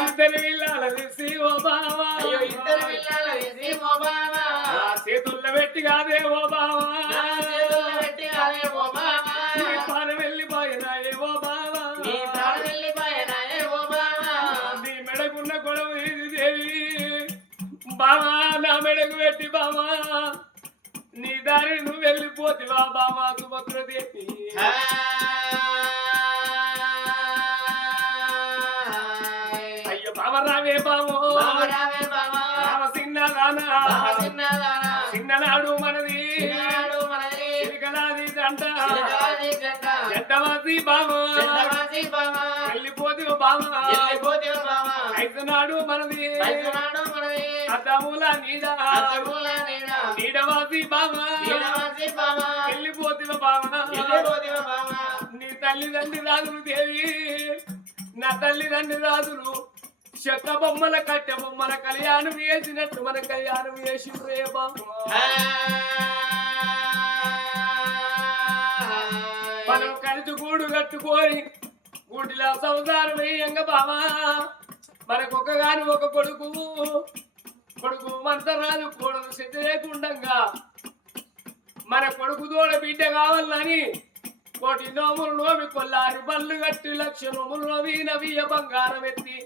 ఇద్దరు విల్లాలది ఓ బావా చేతుల్లో పెట్టి కాదే ఓ బావా పాన వెళ్ళిపోయినాయే ఓ బావా నీ మెడకున్న గొడవ ఇది దేవి బావా నా మెడకు పెట్టి బావా నీ దారి నువ్వు వెళ్ళిపోతివా బావా సుభద్రదేవి అయ్యో బావ రావే బావో బావ చిన్ననాడు మనది జంట జంటవాసి బావో వెళ్ళిపోతివ బావా ఐదునాడు మనది అద్దముల నీడవాసి బావా వెళ్ళిపోతివ బావా నీ తల్లిదండ్రి రాజులు దేవి నా తల్లిదండ్రి రాజులు చెక్క బొమ్మల కట్టె బొమ్మల కళ్యాణం వేసినట్టు మన కళ్యాణం వేసి రే బావా మనం కలిసి గూడు కట్టుకొని గూటిలో సంసారం వేయంగా బావా మనకొక గాని ఒక కొడుకు మంతరాజు కోడలు శక్తి లేకుండగా మన కొడుకు తోడ బిడ్డ కావాలని కోటి నోములు నోమి కొల్లారి బళ్ళు కట్టి 1,00,000 నోములు నోవి నవీయ బంగారం ఎత్తి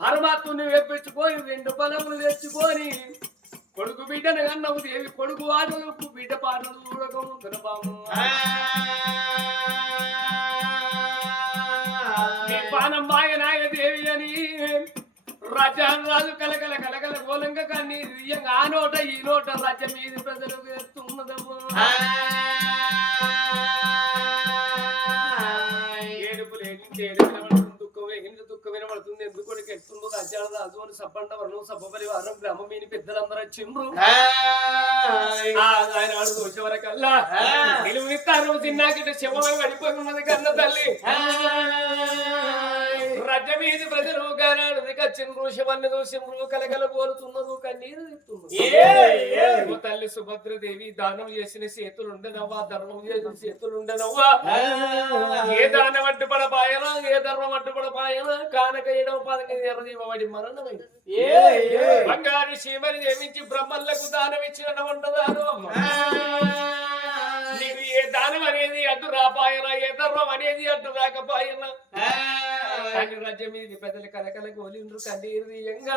పరమాత్ముని వెప్పించుకొని 2 పొలములు తెచ్చుకొని కొడుకు బిడ్డను కన్నవు దేవి కొడుకు ఆటలు బిడ్డ పాటలు చూడక బాము పానం బాయనాయ దేవి అని రాజు కలకల కలకల గోలంగా కానీ ఆ నోట ఈ నోట రాజ్యం మీద ప్రజలకు ఎత్తున్నదమ్మా ఏడుపు లేని దుఃఖం వేగింది దుఃఖం వినబడుతుంది ఎందుకు ఎత్తుందో రాజ్యాల రాజు అని సబ్బండ వర్ణం సభ పరివారం గ్రామం మీని పెద్దలందరూ వచ్చిండ్రు ఆయన వాడు దోషవరకల్లా నిలువునిస్తారు చిన్నాకిట శవమై పడిపోయి ఉన్నది కన్న తల్లి రాజ్యం మీద ప్రజలు గానాడు కచ్చిండ్రు శివన్ని చూసిండ్రు కలకల కోరుతున్నారు కన్నీరు తిప్పుతున్నారు తల్లి సుభద్రదేవి దానం చేసిన చేతులుండనవ్వా ధర్మం చేసిన చేతులుండనవ్వా ఏ దానం అడ్డుపడపాయనా ఏ ధర్మం అడ్డుపడపాయనా కానక ఏడవ పాదక ఎర్రదీవబడి మరణమైంది బంగారు శివని జమించి బ్రహ్మలకు దానం ఇచ్చిన ఉండదాను నీకు ఏ దానం అనేది అడ్డు రాపాయనా ఏ ధర్మం అనేది అడ్డు రాకపాయనా రాజ్యం మీద ప్రజలు కలకల గోలిండ్రు కన్నీరుగా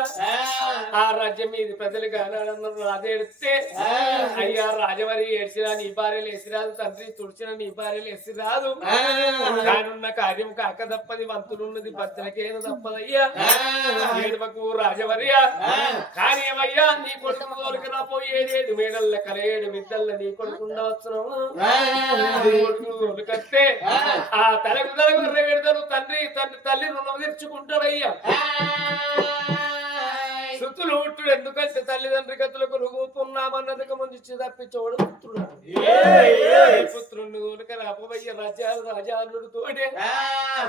ఆ రాజ్యం మీద ప్రజలు గానాడన్నారు రాజేడితే అయ్యా రాజవరి ఏడ్చినా నీ భార్యలు ఎసిరాదు తండ్రి తుడిచిన నీ భార్యలు ఎసిరాదు కానున్న కార్యం కాక తప్పది వంతులున్నది భర్తలకేను తప్పదయ్యా ఏడువకు రాజవర్యా కార్యమయ్యా నీ కొడుకు తోలికి రాపోయి 7 మేడల్ల కల 7 మిద్దల్ల నీ కొడుకుండా వచ్చున్నావు కట్టే ఆ తలకు పెడతారు తండ్రి తల్లి రుణం తీర్చుకుంటాడయ్యా సుతులు పుట్టుడు ఎందుకంటే తల్లిదండ్రి గతులకు రుగుపున్నామన్నదిక ముందు తప్పించోడు పుత్రుడు అపవయ్య రాజాలుడు తోడే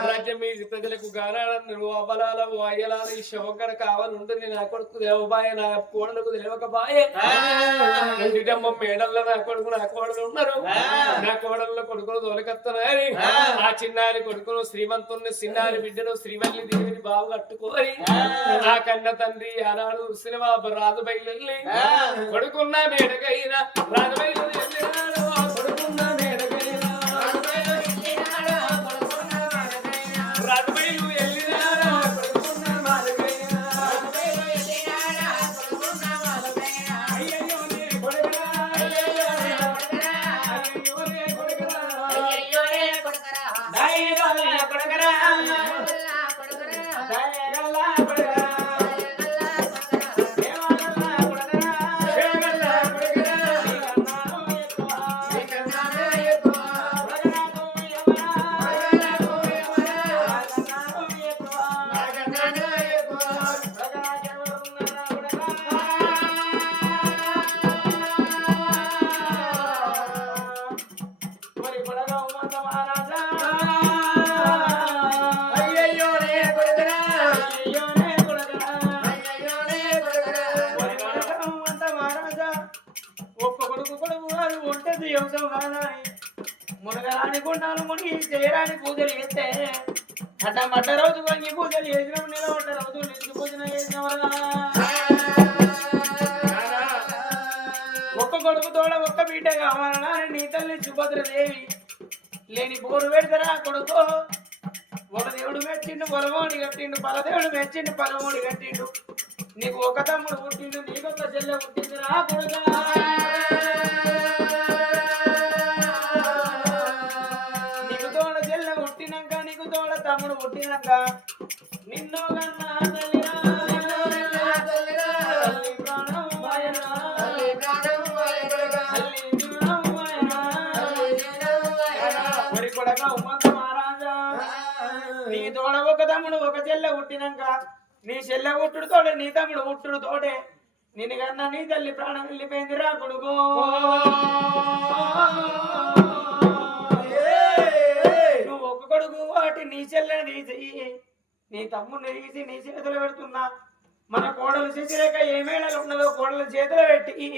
రాజ్యం మీద ప్రజలకు గానాడన్నారు అబలాల అయ్యలాల ఈ శవంకడ కావాలంటుంది నా కొడుకు దేవబాయ నా కోడలకు దేవకబాయ మేడల్లో నా కొడుకు నా కోడలు ఉన్నారు నా కోడల్లో కొడుకులు తోలకత్తనారి ఆ చిన్నారి కొడుకును శ్రీమంతుని చిన్నారి బిడ్డను శ్రీవల్లి దేవిని బావు కట్టుకోని ఆ కన్న తండ్రి ఆనాడు సినిమా రాజు బయలు కొడుకున్న మేడకైనా రాజు బయలు కొడుకున్న మేడకైనా రాజు బయలు వెళ్ళినారా కొడుకున్న మాలకైనా అయ్యో నే కొడుకరా అయ్యో నే కొడుకరా కొడుకరా మునగరాని గుండాలు మునిగి చేయరాని పూజలు చేస్తే అట్ట మట్ట రోజు వంగి పూజలు చేసిన నిలబడ్డ రోజు నిలిచి పూజన చేసినవరా ఒక్క కొడుకు తోడ ఒక్క బిడ్డ కావాలన్నా నీ తల్లి సుభద్రదేవి లేని పోరు పెడతారా కొడుకు ఒక దేవుడు మెచ్చిండు పొలమోడి కట్టిండు పరదేవుడు మెచ్చిండు పలమోడి కట్టిండు నీకు ఒక తమ్ముడు పుట్టిండు నీకొక చెల్లె పుట్టిండు రా కొడుకా నీకు తోడ చెల్లె పుట్టినాక నీకు తోడ తమ్ముడు పుట్టినాక నిన్నో కన్నా తల్లిరా తల్లి ప్రాణం మాయనా ఒరి కొడక ఉమ్మంత మహారాజా నీ తోడ ఒక తమ్ముడు ఒక చెల్లె పుట్టినాక నీ చెల్లె పుట్టుడు తోడే నీ తమ్ముడు పుట్టుడు తోడే నిన్ను కన్నా నీ తల్లి ప్రాణం వెళ్ళిపోయిందిరా కొడుకు నువ్వు ఒక కొడుకు వాటి నీ చెల్లెని తీసి నీ తమ్ముడిని తీసి నీ చేతులు పెడుతున్నా మన కోడలు చేసిలేక ఏ మేళలు ఉన్నదో కోడలు చేతులు పెట్టి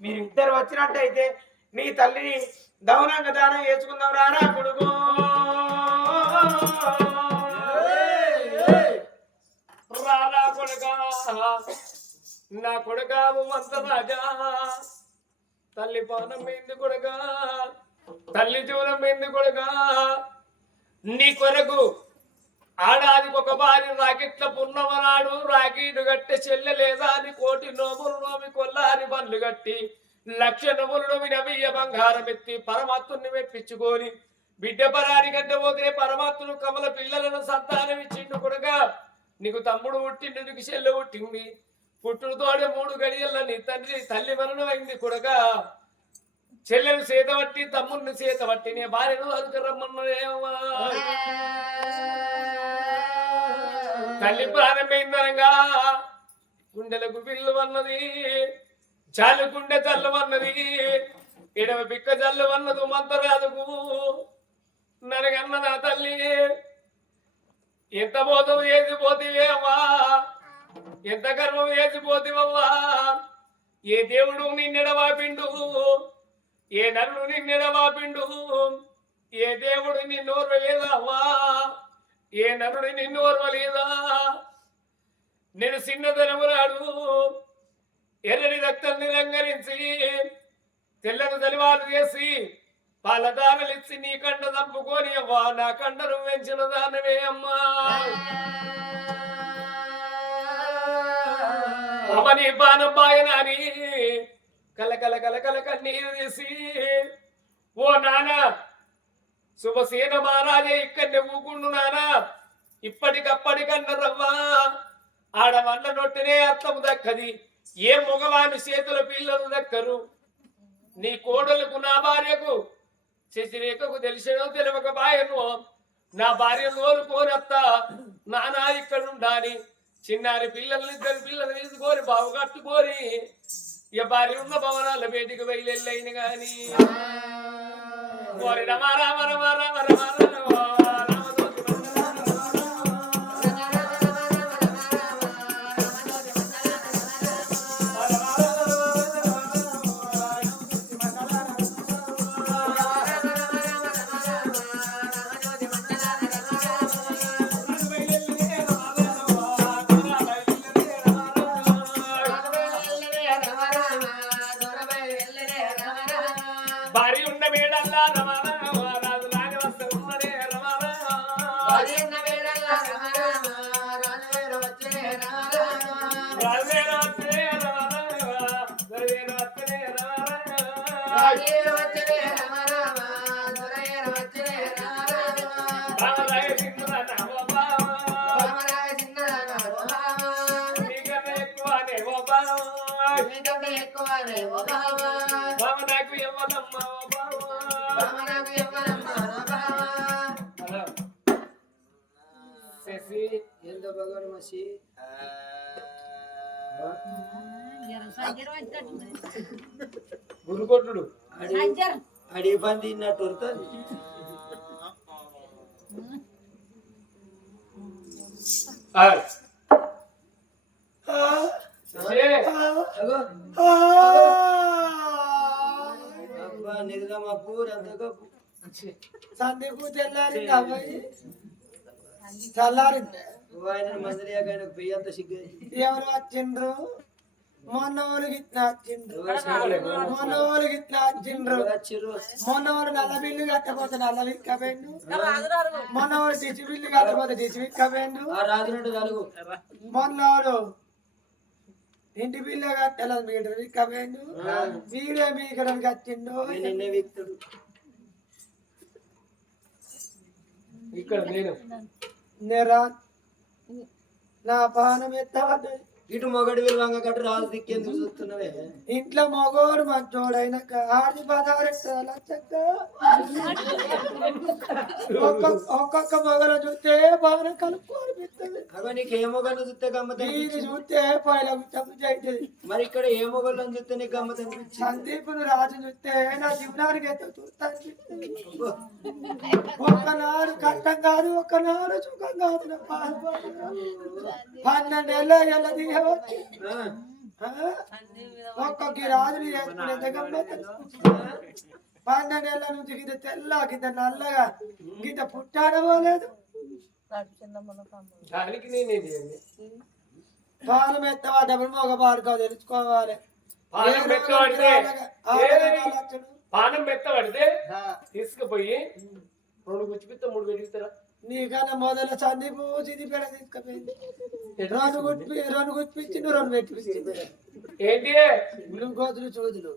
మీరు ఇద్దరు వచ్చినట్టయితే నీ తల్లిని దౌనంగా దానం వేసుకుందాం రారా కొడుకు రారా కొడుకా నా కొడుకా మంత రాజా తల్లి పానం ఏంది కొడుకా తల్లి జీవనం ఏంది కొడుకా నీ కొరకు ఆడాదికి ఒక భార్య రాకెట్ల పున్నమనాడు రాకీటు గట్టె చెల్లె లేదా అని కోటి నోములు నోమి కొల్లారి బండ్లు కట్టి లక్ష నోములు నోమి నవ్య బంగారం ఎత్తి పరమాత్ముని మెప్పించుకొని బిడ్డ పరారి గంట పోతే పరమాత్ముడు కమల పిల్లలను సంతానం ఇచ్చిండు కొడుగా నీకు తమ్ముడు పుట్టిండు నీకు చెల్లె పుట్టింది పుట్టుడుతోడే 3 గడియల్లో నీ తండ్రి తల్లి మరణం అయింది కొడుగా చెల్లెలు చేత పట్టి తమ్ముడిని చేత పట్టి నీ భార్యను అదుకు రమ్మన్నా తల్లి ప్రారంభమైందనగా గుండెలకు పిల్లు అన్నది చాలు గుండె చల్లు అన్నది ఎడవ పిక్క చల్లు అన్నదు మంతరాదుకు నరగన్న నా తల్లి ఎంత బోధం వేసిపోతివేవా ఎంత గర్వం వేసిపోతివవ్వా ఏ దేవుడు నిన్నెడవాపిండు ఏ నరుడు నిన్నెడవాపిండు ఏ దేవుడు నిన్నోర్వలేదావా ఏ నరుడు నిన్నోర్వలేదా నేను చిన్నదనమురాడు ఎర్రని రక్తాన్ని రంగరించి తెల్లని తలివాలు చేసి పాలదారలిచ్చి నీ కండ చంపుకొని అవ్వా నా కండను పెంచిన దానవే అమ్మా అమ్మని పానం బాయనాని కలకల కలకల కన్నీరు తీసి ఓ నాన్న శుభసేన మహారాజే ఇక్కడనే ఊకుండు నాన్న ఇప్పటికప్పటికన్న రవ్వా ఆడవన్న నొట్టినే అర్థము దక్కది ఏ మగవాని చేతుల పిల్లలు దక్కరు నీ కోడలకు నా భార్యకు శశిరేఖకు తెలిసినో తెలియక బాయను నా భార్య కోరుకోనత్త నానా ఇక్కడ ఉండాలి చిన్నారి పిల్లల్ని 2 పిల్లలు తీసుకొని బావు కట్టుకొని ఇక భార్య ఉన్న భవనాల బయటికి బయలుదేరైన గాని రమ రామ రమ రామ రమ గురుకొట్టుడు అడి పంది తిన్నట్టు నిర్గమకు సందీపు తెల్లారి చల్లారింది ఆయన మందులేక ఆయన పెయ్యి అంత సిగ్గు ఎవరు వచ్చిండ్రు మొన్నోళ్ళకి ఇట్లా వచ్చిండ్రు మొన్నోళ్ళకి ఇట్లా వచ్చిండ్రు వచ్చిర్రు మొన్నోడు నల్ల బిల్లు కట్టపోతే నల్ల విక్కబెండు మొన్నోడు డిచి బిల్లు కట్టపోతే డిచి విక్కబెండు ఆ రాజునుడు నలుగు మొన్నోడు ఇంటి బిల్లు కట్టాలి మీటర్ విక్కబెండు వీడే మీకడానికి వచ్చిండు నిన్నే వ్యక్తుడు ఇక్కడ నేను నేరా నా పానం ఎత్తవడ్డది ఇటు మొగడి విలువంగ కట్టు రాజు దిక్కేందుకు చూస్తున్నావే ఇంట్లో మగోడు మంచోడైనాక ఆడి పదారెట్టాల చక్క ఒక్కొక్క మొగలు చూస్తే బాగా కలుపుకోనిపిస్తుంది అగో నీకు ఏ మొగలు చూస్తే గమ్మత దీన్ని చూస్తే పైల అవుతుంది మరి ఇక్కడ ఏ మొగలను చూస్తే నీకు గమ్మత అనిపించింది సందీపుని రాజు చూస్తే నా జీవనానికి ఎంత చూస్తాను ఒక్కనాడు కష్టం కాదు ఒక్కనాడు సుఖం కాదు నా పాలు 12 ఏళ్ళ దిగవచ్చు ఒక్కొక్క రాజుని చేసుకునే దగ్గర 12 ఏళ్ళ నుంచి గిద్ద తెల్ల గిద్ద నల్లగా గిద్ద పుట్టాడబోలేదు దానికి నేనేది పాలు మెత్తవాడప్పుడు మగ పాడుకో తెలుసుకోవాలి పానం మెత్తబడితే తీసుకుపోయి 2 గుచ్చిపిస్తా 3 పెరుగుతారా నీకన్నా మొదల సందీపు చిదిపేడ తీసుకుపోయింది 2 గుచ్చిపించి 2 పెట్టిపించింది ఏంటి గ్లూకోజులు చూదులు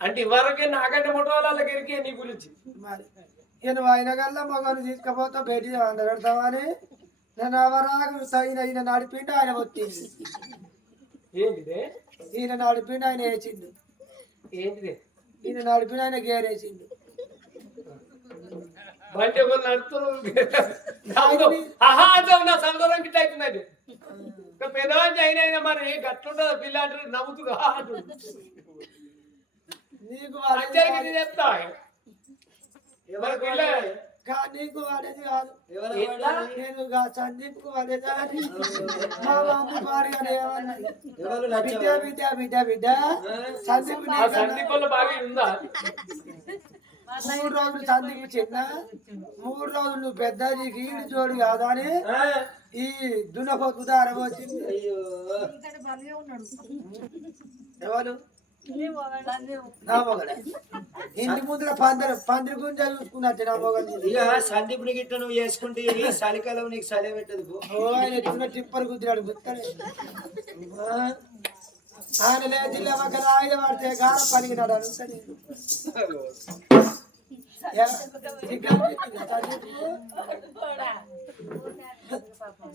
అంటే ఇవరకే నాకంటే మొట్ట వాళ్ళకి ఎరికే నీ గురించి మరి నువ్వు అయిన కల్లా మగను తీసుకుపోతా బయట పెడతామని నేను అవరాగు ఈయన నడిపిండి ఆయన వచ్చింది ఏంటిదే ఈయన నడిపిండి ఆయన వేసిండు ఏంటిదే ఈయన నడిపిండి ఆయన గేరేసిండు బండి ఒకరు నడుపుతున్నారు నా సందర్భం గిట్ట అవుతున్నది పెద్దవాళ్ళు అయినా మరి గట్లుంటది పిల్ల అంటే నవ్వుతుగా నీకు అందరికి చెప్తా ఎవరు పిల్ల నీకు వాడేది కాదు ఎవరు నేను సందీప్కు వాడేదా అని మా బాబు భార్య ఏమన్నది ఎవరు బిడ్డ బిడ్డ బిడ్డ బిడ్డ సందీప్ ఆ సందీపంలో బాగా ఉందా 3 రోజులు సందీప్ చిన్న 3 రోజులు నువ్వు పెద్ద నీకు ఈడు జోడు కాదా అని ఈ దున్నపోతు దారం వచ్చింది అయ్యో ఎవరు నా మొగడ ఇంటి ముందుగా పందిరి గుంజ చూసుకున్నట్టు నా మొగడు ఇక సందీపుని గిట్ట నువ్వు చేసుకుంటే చలికాలం నీకు చలి పెట్టదు ఆయన ఎత్తున్న టిప్పర్ గుద్దిరాడు గుర్తాడు ఆయన లే జిల్లా పక్కన ఆయన పడితే గాన పనికినాడు అడుగుతాను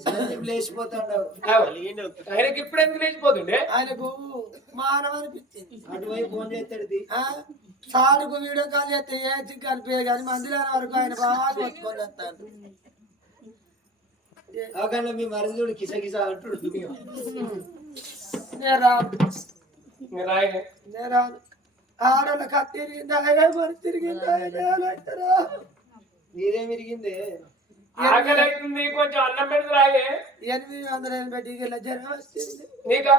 సందీప్ లేచిపోతాడు ఆయనకి ఇప్పుడు ఎందుకు లేచిపోతుండే ఆయనకు మానవ అనిపించింది అటువైపు ఫోన్ చేస్తాడు సాడుకు వీడియో కాల్ చేస్తే ఏ చిక్కు అనిపించదు కానీ మందిరాల వరకు ఆయన బాగా వచ్చుకొని వస్తాను అక్కడ మీ మరుదుడు కిసకిస అంటుడు నేరాను ఆడల కత్తిరిగింది ఆయన మరి తిరిగింది ఆయన నీరేం విరిగింది ఆకలి అవుతుంది కొంచెం అన్నం పెడుతు రాయే 880 కిలో జ్వరం వచ్చింది నీకా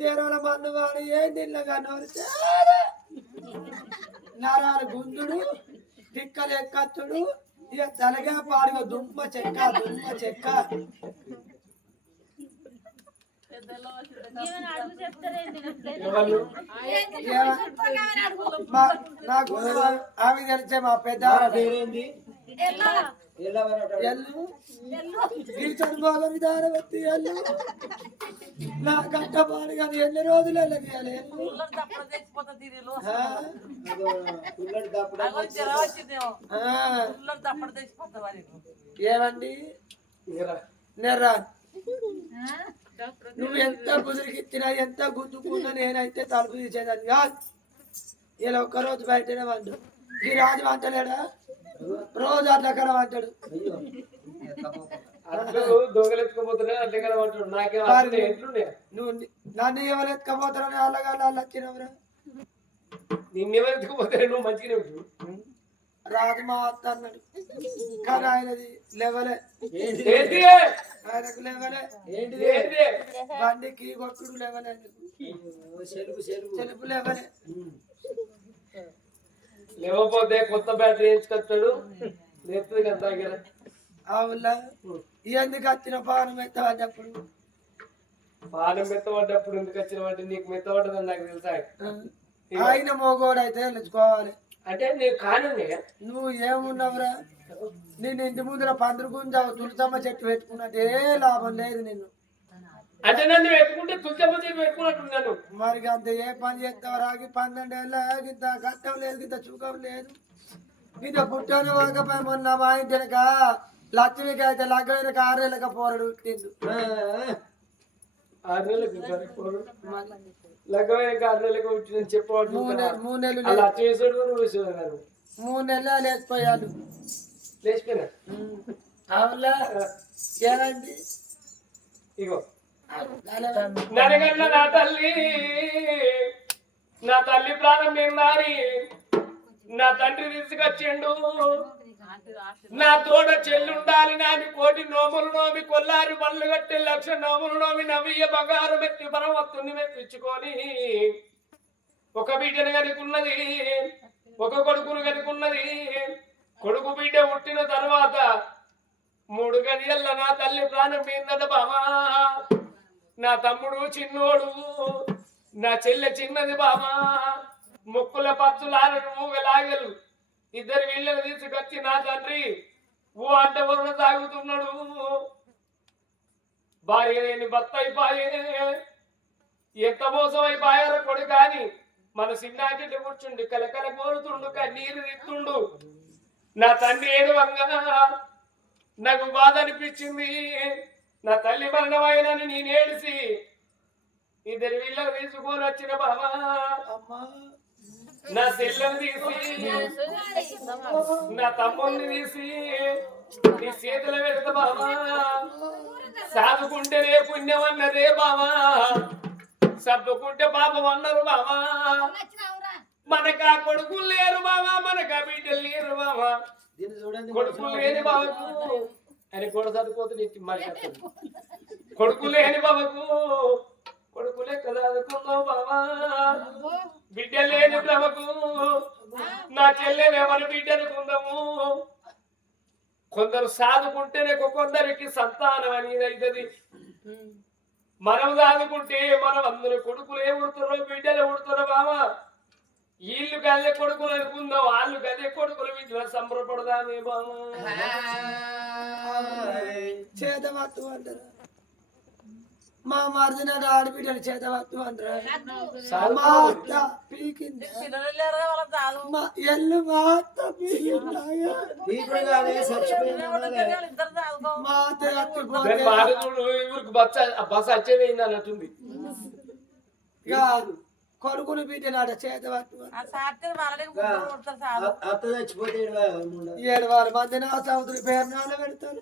జ్వరంలో మందు వాడు ఏం తిన్నగా నోరితే నరాలు గుంజుడు తిక్కలు ఎక్కచ్చుడు ఇక తలగా పాడుగా దుమ్మ చెక్క నాకు ఆమె తెలిసే మా పెద్ద పేరేంది ఎల్లు గీచడు బాగా విధానం వచ్చి ఎల్లు నా గంట పాడు కానీ ఎన్ని రోజులు వెళ్ళగేయాలి ఏమండి నెర్రా నువ్వు ఎంత కుదిరికిచ్చినా ఎంత గుద్దుకున్నా నేనైతే తలుపు తీసేదాన్ని కాదు ఇలా ఒక్కరోజు బయటనే వండు ఈ రాజు వంటలేడా రోజు అట్లా వంటాడు దొంగలెత్తుకోపోతున్నా అట్లా కదా అంటాడు నాకేం ఎట్లుండే నువ్వు నన్ను ఎవరు ఎత్తుకపోతారని అలాగా వాళ్ళు వచ్చినవరా నిన్నెవరు ఎత్తుకుపోతే నువ్వు మంచిగానే ఉంటావు రాజు మా అత్త అన్నాడు కానీ ఆయనది లెవలే ఆయనకు లెవలే బండికి కొట్టుడు లెవలే చెలుపు లెవలే లేకపోతే కొత్త బ్యాటరీ వేయించుకొస్తాడు నేర్తుంది కదా దగ్గర అవులా ఎందుకు వచ్చిన పానం ఎత్తవన్నప్పుడు పానం మెత్తబడ్డప్పుడు ఎందుకు వచ్చినవంటే నీకు మెత్తబడ్డదని నాకు తెలుసా ఆయన మోగోడు అయితే తెలుసుకోవాలి అంటే నీకు కాను నువ్వు ఏమున్నావురా నేను ఇంటి ముందర పందిరి గుంజ తులసమ్మ చెట్టు పెట్టుకున్నట్టు ఏ లాభం లేదు నిన్ను అంటే నన్ను పెట్టుకుంటే తులసమ్మ చెట్టు పెట్టుకున్నట్టున్నాను మరి అంత ఏ పని చేస్తావు రాగి 12 ఏళ్ళ ఇంత కష్టం లేదు ఇంత సుఖం లేదు ఇంత పుట్టాను వరకపోయి మొన్న మా ఇంటి వెనక లక్ష్మికి అయితే లగ్గమైన 6 ఏళ్ళక పోరడు తిండు 6 నెలలకు లగ్గమైన 6 నెలలకు నేను చెప్పవచ్చు 3 నెలలు అలా చేసుడు నువ్వు 3 నెలలు లేచిపోయాడు లేచిపోయినా అవునా ఏమండి ఇగో ననగల్ల నా తల్లి ప్రాణం నిన్నారి నా తండ్రి తీసుకొచ్చిండు నా తోడ చెల్లుండాలి నాని 1,000,000 నోములు నోమి కొల్లారి పనులు కట్టి 1,00,000 నోములు నోమి నవ్య బంగారు మెత్తి పరమత్తుని మెప్పించుకొని ఒక బిడ్డను కనుకున్నది ఒక కొడుకును కనుకున్నది కొడుకు బిడ్డ పుట్టిన తర్వాత 3 గడియల్ల నా తల్లి ప్రాణం పోయిందట బామా నా తమ్ముడు చిన్నోడు నా చెల్లె చిన్నది బామా ముక్కుల పచ్చులారను మూగలాగలు 2 వీళ్ళని తీసుకొచ్చి నా తండ్రి ఓ అంట వరుణ తాగుతున్నాడు భార్య లేని భర్త అయిపోయే ఎంత మోసం అయిపోయారో కొడు కాని మన సిన్నాకిటి కూర్చుండి కలకల కోరుతుండు కన్నీరు తిత్తుండు నా తండ్రి ఏడువంగా నాకు బాధ అనిపించింది నా తల్లి మరణమైనని నేను ఏడిసి 2 వీళ్ళని తీసుకొని వచ్చిన బాబా నా చెల్లెని తీసి నా తమ్ముడిని తీసి నీ చేతుల పెడత బాబా సాదుకుంటేనే పుణ్యం అన్నదే బాబా సబ్బుకుంటే పాపం అన్నారు బాబా మనకా కొడుకులు లేరు బాబా మనకా బిడ్డలు లేరు బాబా కొడుకులు లేని బాబకు అని కూడా చదువుకోతుంది మరి కొడుకు లేని బాబకు కొడుకులే కదా చదువుకున్నావు బాబా బిడ్డ లేని బాబకు నా చెల్లెమేమని బిడ్డ అనుకుందాము కొందరు సాదుకుంటేనే కొందరికి సంతానం అనేది అవుతుంది మనం సాదుకుంటే మనం అందరూ కొడుకులు ఏ ఉడుతారో బిడ్డలు ఉడుతారో బాబా వీళ్ళు గదే కొడుకులు అనుకుందాం వాళ్ళు గదే కొడుకులు వీటిలో సంబరపడదామే బాబా చేతవత్తు అంటారు మా మరిది నాడు ఆడబిడ్డలు చేతవత్తు అంటారు మా అత్త పీకింది ఎల్లు మా అత్త మా అత్త బస్ వచ్చేది అన్నట్టుంది ఇక కొడుకుని బిడ్డనాడ చేతవత్తు 7 మంది నా సముద్రి పేరు నాన్న పెడతారు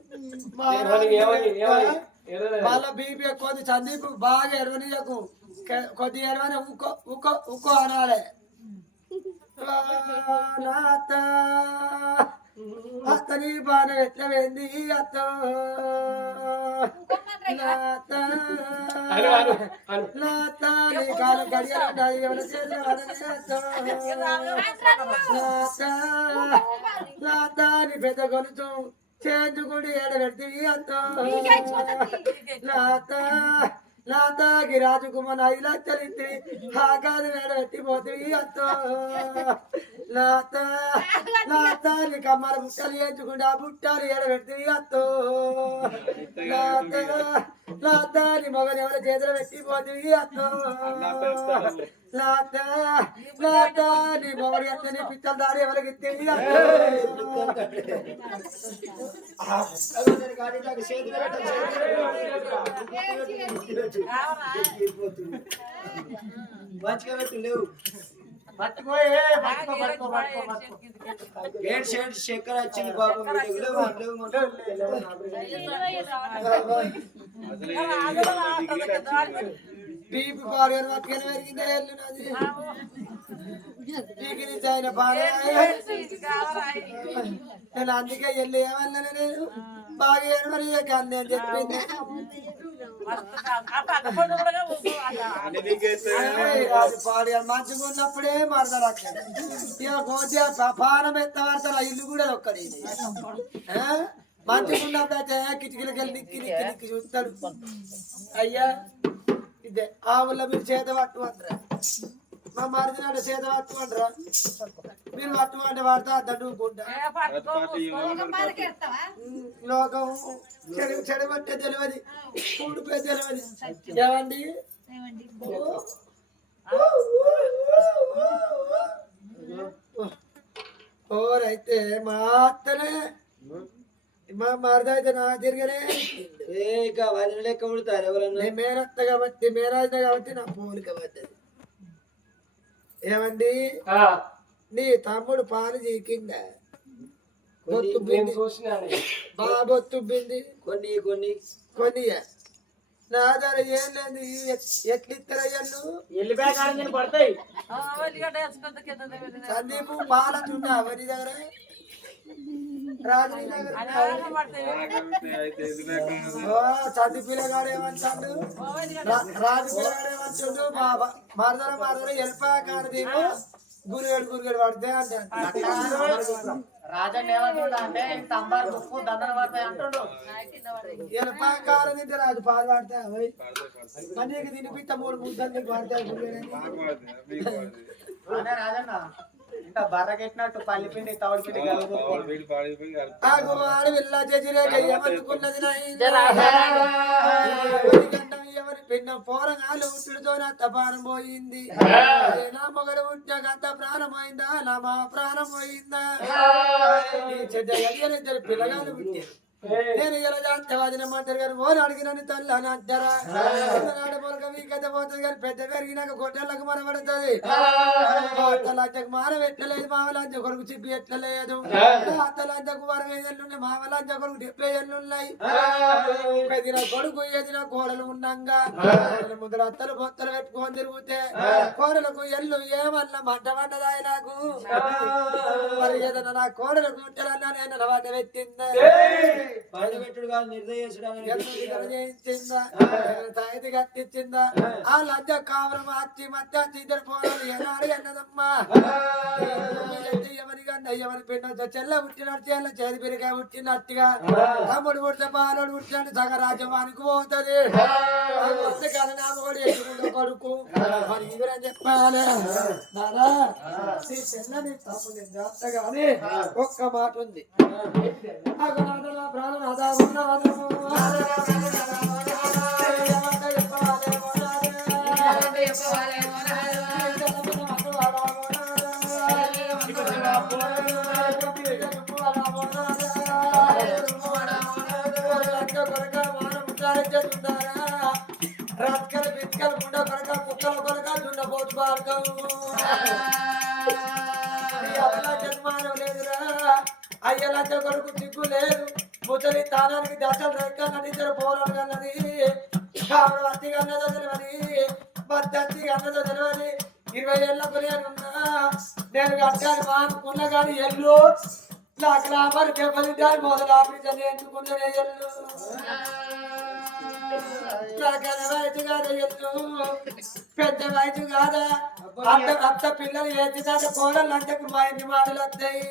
మళ్ళా బీపీ ఎక్కువ సందీప్ బాగా ఎరవనియకు కొద్దిగా ఎరవని ఉక్కో అనాలి అత్తని బాగా ఎట్లా వెంది అత్త కాలం గడియాలి ఎవరి చేతి పెద్ద గొలుతూ చేంచుకుని ఎడబెడితే అత్త నాతాకి రాజకుమార్ 5 లక్షలు ఇస్తే ఆకాది ఎడబెట్టిపోతుంది అత్త నాతాని కమ్మల బుట్టలు వేయించుకుంటే ఆ బుట్టలు ఎడబెడుతుంది అత్త నాతాని మగని ఎవరి చేతులు పెట్టిపోతుంది అత్త నాతాని మొగడి అత్తని పిచ్చల దారి ఎవరికి ఇస్తుంది మంచిగా పెట్టు లేవు చక్కెర వచ్చింది బాబు బీపీ పాడు పెరిగిందే నాది పీకి నుంచి ఆయన బాగా నేను అందుకే వెళ్ళి ఏమన్నా నేను బాగా మరి కానీ అని చెప్పింది అది పాడి మంచిగా ఉన్నప్పుడే మరదలు అక్కడ ఇక కోసి పానం ఎత్తవాడతారు ఆ ఇల్లు కూడా ఒక్కడి మంచిగా ఉన్నప్పుడు అయితే కిటికీలకి వెళ్ళి నిక్కి నిక్కి నిక్కి చూస్తాడు అయ్యా ఇదే ఆవుల్లో మీరు చేత పట్టుమంటారా మా మరిదినాడు చేత పట్టుమంటారా మీరు పట్టుమంటే వాడతా దండుకుంటా లోకం చెడబట్టే తెలియదు కూడిపోయి తెలియదు ఏమండి ఓరైతే మా అత్తనే మా మరదైతే నా తిరగనే లెక్క పుడతారు ఎవరన్నా మేనత్త కాబట్టి మేనత్త కాబట్టి నా పోలిక పడ్డది ఏమండి నీ తమ్ముడు పాలు చీకిందా బాబొత్తుబ్బింది కొన్ని కొన్ని కొన్ని నా దగ్గర ఏం లేదు ఎట్లిత్తరయ్యను వెళ్ళిపోయి పడతాయి సందీపు పాలతున్నా వరి దగ్గర రాజు చది పిల్లగాడు ఏమంటాడు రాజు పిల్లగాడు ఏమంటాడు మరదల వెళ్ళిపోయా కానీ గురిగడు పడితే అంటాడు రాజన్ ఏమంటుండ అంటే తంబారు ముక్కు దండన పడతాయి అంటుండు వెళ్ళిపోయా కాలం తింటే రాజు పాలు పడతాయి నీకు తినిపిస్తా 3 ముద్దలు నీకు పడతాయి రాజన్న ఇంకా బర్రకెట్టినట్టు పల్లిపిండి తౌడిపిండి ఎవరి పిన్న పోరగాలు ఉట్టుడితో తపానం పోయింది నా మొగలు పుట్టాక అంత ప్రాణమైందా నా మా ప్రాణం పోయిందా ఇద్దరు పిల్లగాలు పుట్టారు నేను ఇలా జాతవాదిన మాట్లాడు గారు ఓరు అడిగినని తల్లి అని అంటారా మొలక వీకైతే పోతుంది కానీ పెద్ద పెరిగినాక గొడ్డలకు మనబడుతుంది అత్తలంచకు మానం ఎట్లలేదు మామలంచ కొరకు చిప్పి ఎట్లలేదు అత్తలంచకు 60 ఏళ్ళున్నాయి మామలంచ కొరకు 70 ఏళ్ళున్నాయి ఎదిన కొడుకు ఎదిన కోడలు ఉన్నాగా ముందర అత్తలు పొత్తలు పెట్టుకొని తిరిగితే కోడలకు ఎల్లు ఏమన్నా మంట పడ్డదాయి నాకు మరి ఏదన్నా నా కోడలకు గుట్టలన్నా నేను వంట పెట్టిందా కట్టించిందా ఆ లజ్జ కావరం అచ్చి మధ్య ఇద్దరు పోరాడు ఎనాడు అన్నదమ్మా ఎవరి పిండ చెల్ల పుట్టినట్టు చెల్ల చేతి పెరిగా పుట్టినట్టుగా తమ్ముడు పుట్టిన బాలుడు పుట్టినట్టు సగరాజ్యమానికి పోతుంది కానీ నా కూడా ఎదుగుండ కొడుకు మరి ఇవరని చెప్పాలి నానా నీ చెల్లని తమ్ముడు జాతగానే ఒక్క మాట ఉంది ప్రాణం అదా రాత్కలు బిత్కలు గుండ కొరక కుక్కల కొరక దున్నపోతు మార్గం జన్మానం లేదురా అయ్యలంత కొరకు దిక్కు లేదు ముసలి తానానికి దశలు రెక్కన్నది ఇద్దరు పోరాడు కన్నది ఆవిడ అత్తి కన్నదో తెలియని భర్త అత్తి కన్నదో తెలియని 20 ఏళ్ళ కొనియనున్నా నేను కట్టాను మానుకున్నా కానీ ఎల్లు నాకు లాభాలు చెప్పలింటారు మొదలు ఆఫీసర్ ఎంచుకున్నదే ఎల్లు వయసు కాదా ఎల్లు పెద్ద వయసు కాదా అత్త పిల్లలు ఎత్తిదాకా కోడలు అంటే మా ఇంటి మాటలు వస్తాయి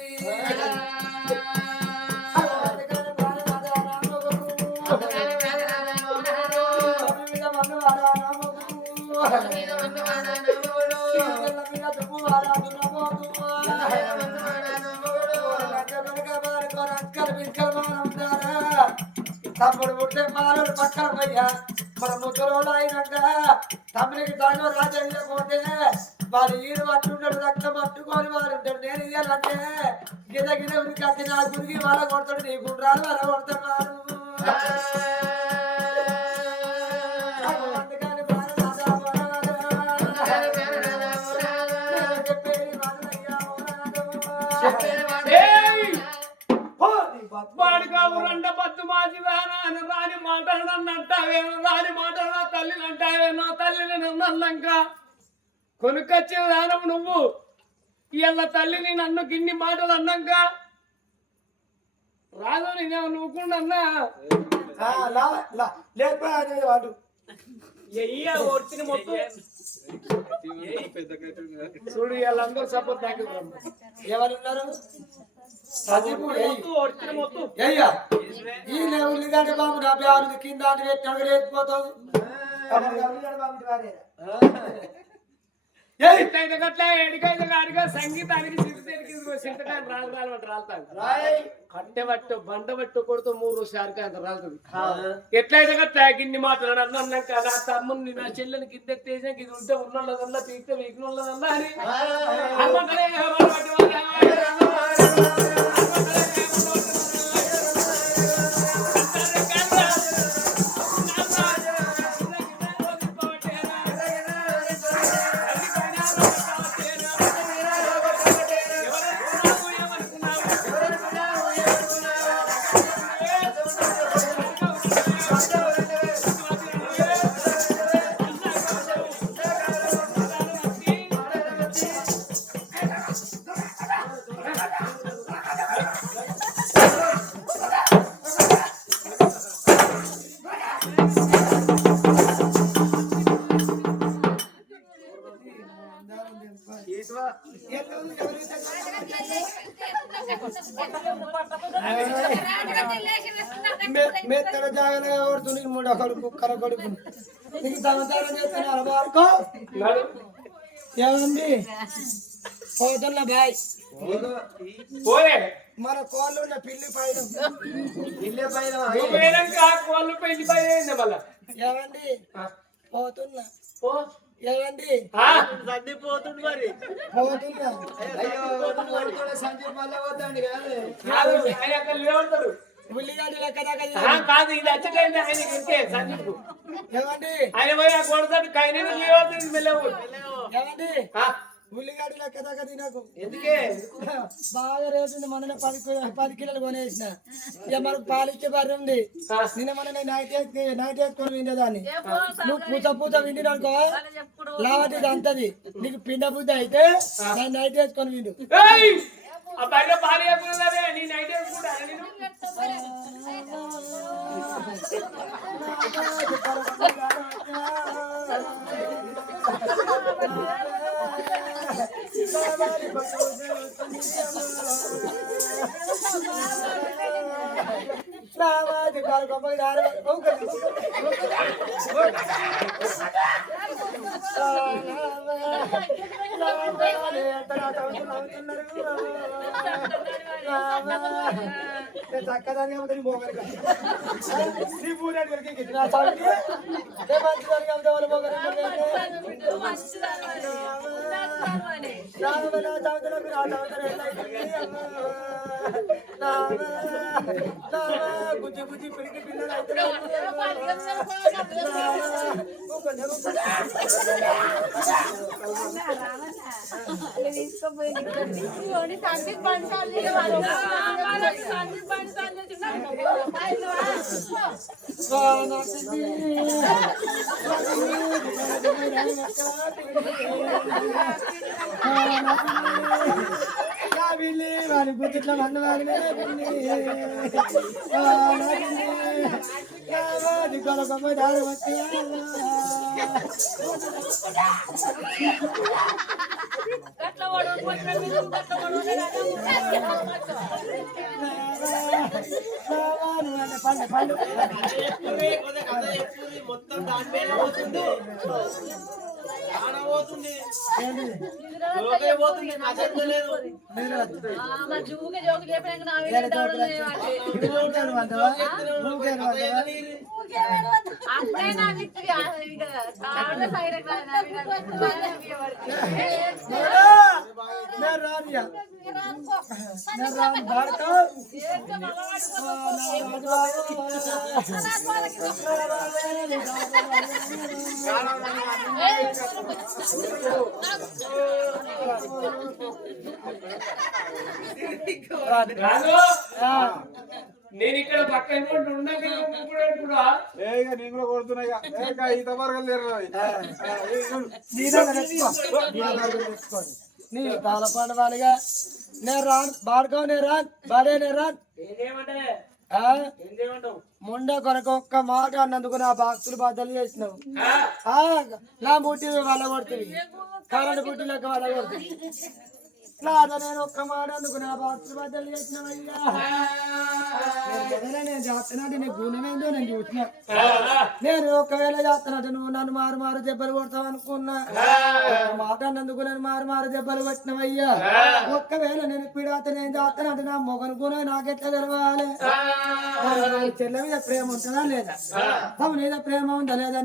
తమ్ముడు పుట్టే మాలోడు పక్కన పోయా మన ముసలోళ్ళు అయినాక తమ్ముడికి దాని రాజు వెళ్ళకపోతే వాడు ఈడు పట్టుంటాడు రక్తం పట్టుకొని వాడు ఉంటాడు నేను ఇయ్యాలంటే గిద గిద ఉరికి అతి నా గురికి వాళ్ళ కొడతాడు నీ గుండ్రాలు వాళ్ళ కొడతాడు వాడు రాని మాటలు నన్ను అంటావేమో రాని మాటలు నా తల్లిని అంటావేమో తల్లిని నన్నంక కొనుకొచ్చిన దానం నువ్వు ఇవాళ తల్లిని నన్ను గిన్ని మాటలు అన్నాక రాదు నేనేమో నువ్వుకుండా లేకపోతే వాడు ఎయ్య ఒడిచిన మొత్తం చూడు వాళ్ళందరూ సపోర్ట్ నాకు ఎవరున్నారు ఒడిచిన మొత్తం అయ్యా ఈ ఉల్లిగడ్డ బాబు 46 కింద పెట్టాడు లేకపోతావు ఎట్లయితే గట్ల ఎడికైతే గారిగా సంగీతానికి సింతకాయని రాలుతాను కట్టె పట్టు బండ పట్టు కొడుతూ 3 శారికాయ రాలుతుంది ఎట్లయితే గట్ల గిన్ని మాట్లాడు అన్నాక నా తమ్ముని నా చెల్లెని కింద ఎత్తేసాక ఇది ఉంటే ఉన్నోళ్ళదల్లా తీస్తే వీకినోళ్ళదల్లా అని మెత్తల జాగ్రత్తగా కొడుతుంది మూడో కొడుకు కుక్కల కొడుకు నీకు సంసారం చేస్తున్నారు బాడుకో ఏమండి పోతున్నా బాయ్ మన కోళ్ళు ఉన్న పిల్లి పైన కోళ్ళు పెళ్లి పైన మళ్ళా ఏమండి పోతున్నా ఏమండి పోతుంది మరి పోతున్నా సంజయ్ మళ్ళీ పోతాండి ఉల్లిగడ్డ లెక్క దాకా కాదు ఇది వచ్చేటైంది ఆయనకి ఇంకే సంజీవ్కు ఏమండి ఆయన పోయి ఆ కొడతాడు కైనా మెల్లవు ఏమండి ఉల్లిగడ్డ లెక్క దాకా తినకు ఎందుకే బాగా రేటు ఉంది మొన్న 10 కిలోలు కొనేసిన ఇక మనకు పాలిచ్చే బర్రె ఉంది నిన్న మన నైట్ వేసుకొని విండేదాన్ని నువ్వు పూత విండిననుకో లావటి అంతది నీకు పిండ బుద్ధి అయితే నేను నైట్ వేసుకొని విండు ఆ బయట పాలు వేసుకున్నదే నీ నైట్ వేసుకుంటా నేను చక్కదాని బుద్ధి బుద్ధి పిడికి పిల్లలు వారి బుద్ధిట్లో మంది వారి కొలకొమ్మ దారి వచ్చి పండు పండు మొత్తం దాని పోతుంది పోతుంది నేను ఇక్కడ పక్కన కూడా నేను కూడా కొడుతున్నా ఈత మార్గం నీ తాళ పండవాలిగా నేను రాను బాడుకో నేను రాను బాడే నేను రాను ఆ? మొండ కొరకు ఒక్క మాట అన్నందుకు నా భక్తులు బద్దలు చేసినావు ఆ, నా బుట్టి వాళ్ళ కొడుతుంది కరెంట్ బుట్టి లెక్క వాళ్ళ కొడుతుంది లేదా నేను ఒక్క మాట అందుకు నా భక్తులు బద్దలు చేసినవయ్యా నేను చేస్తున్నట్టు నీ గుణమేందో నేను చూసిన నేను ఒకవేళ చేస్తున్నట్టు నువ్వు నన్ను మారు మారు దెబ్బలు కొడతావు అనుకున్నా ఒక్క మాట అన్నందుకు నేను మారు మారు దెబ్బలు కొట్టినవయ్యా ఒక్కవేళ నేను పిడాత నేను చేస్తున్నట్టు నా మొగను గుణం నాకెట్లా తెలవాలి చెల్ల మీద ప్రేమ ఉంటుందా లేదా తమ మీద ప్రేమ ఉందా లేదా